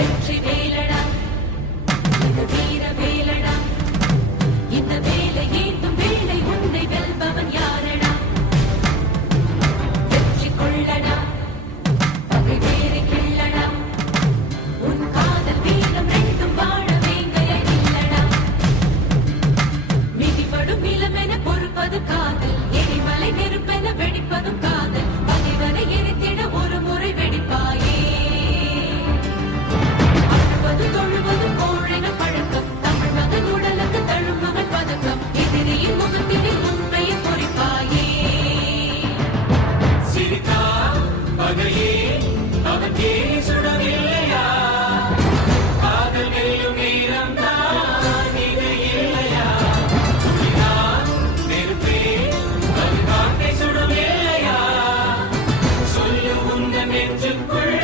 வெற்றி வேலடா இது வீர வேலடா இந்த வேலை ஏந்தும் வேலை உன்னை வெல்பவன் யாரடா வெற்றி கொள்ளடா பகை வேறு கிள்ளடா உன் காதல் வீரம் ரெண்டும் வாழ வேங்கைய இல்லடா மிதிபடும் நிலமென பொறுப்பது காதல் எரிமலை நெருப்பென வெடிப்பதும் காதல் பகைவரை எரித்திட ஒரு முறை வெடிப்பாயே அழுவது தொழுவது கோழைன பழக்கம் தமிழ் மகன் உடலுக்கு தழும் மகன் பதக்கம் எதிரியின் முகத்தினில் உண்மையை பொறிப்பாயே சிரித்தா பகையே அவன் ஏறி சுடவில்லையா காதல் வெல்லும் நேரம் தான் இது இல்லையா துளிதான் நெருப்பே அது காட்டை சுடவில்லையா சொல்லு உந்த நெஞ்சுக்குள்